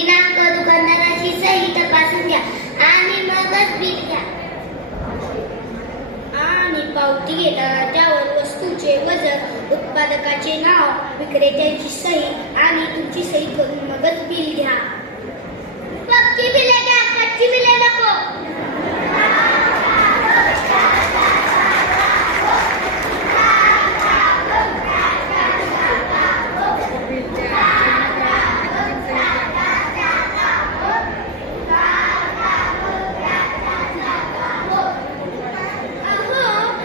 दिनांक, दुकानदाराची सही तपासून घ्या आणि मगच बिल घ्या. आणि पावती घेताना त्यावर वस्तूचे वजन, उत्पादकाचे नाव, विक्रेत्याची सही आणि तुमची सही करून मगच बिल घ्या. पक्की बिले घ्या, कच्ची बिले